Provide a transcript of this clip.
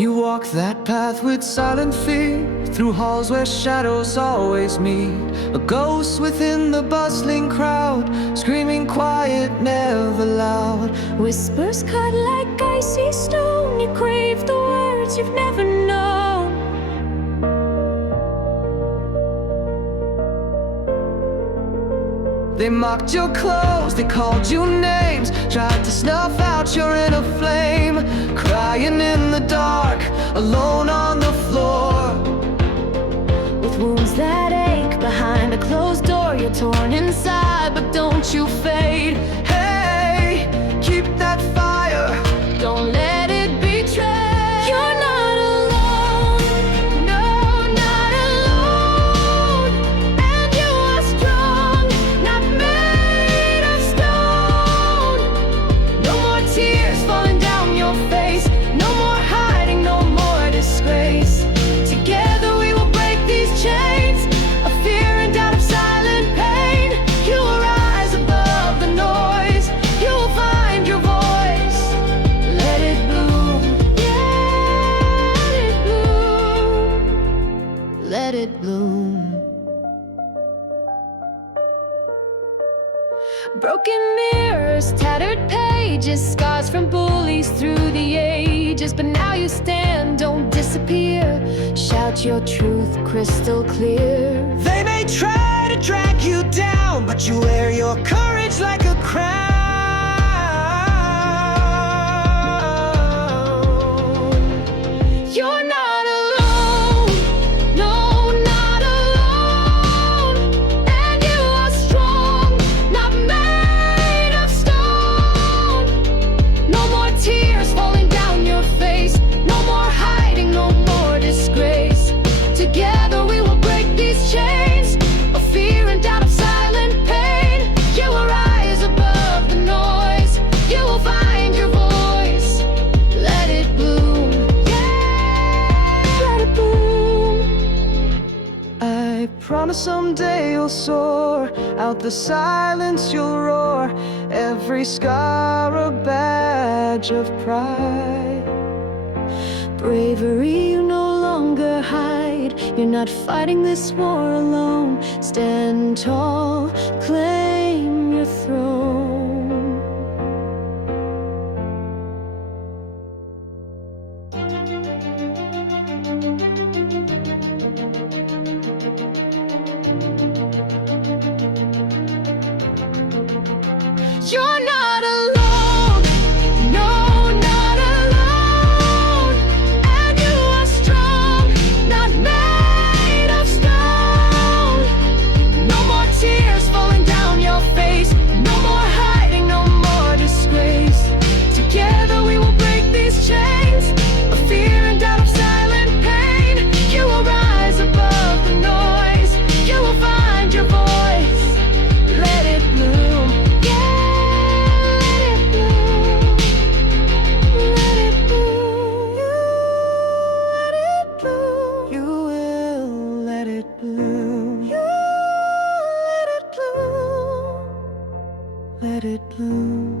You walk that path with silent feet, through halls where shadows always meet. A ghost within the bustling crowd, screaming quiet, never loud. Whispers cut like icy stone. You crave the words you've never known. They mocked your clothes, they called you names, tried to snuff out your inner flame. Crying in the dark, alone on the floor. With wounds that ache behind a closed door, you're torn inside, but don't you fade. Hey, keep that fire, Don't let it betray. You're not alone. No, not alone. And you are strong, not made of stone. No more tears falling down your face. No more hiding, no more disgrace. Together we will break these chains of fear and doubt, of silent pain. You will rise above the noise. You will find your voice. Let it bloom. Yeah, let it bloom. Let it bloom. Broken mirrors, tattered pages, scars from bullies through the ages. But now you stand, don't disappear. Shout your truth crystal clear. they may try to drag you down, but you wear your courage like a crown. You're not alone. No, not alone. And you are strong, not made of stone. No more tears falling down your face. No more hiding, no more disgrace. Together we will break these chains of fear and doubt, of silent pain. You will rise above the noise. You will find your voice. Let it bloom. Yeah, let it bloom. I promise someday you'll soar, out the silence you'll roar. Every scar a badge of pride. Bravery you no longer hide. You're not fighting this war alone. Stand tall, claim your throne. You're not alone. No, not alone. And you are strong, not made of stone. No more tears falling down your face. No more hiding, no more disgrace. Together we will break these chains of fear and doubt, of silent pain. You will rise above the noise. You will find your voice. Let it bloom. Yeah, let it bloom. Let it bloom. You will let it bloom. You let it bloom. Let it bloom.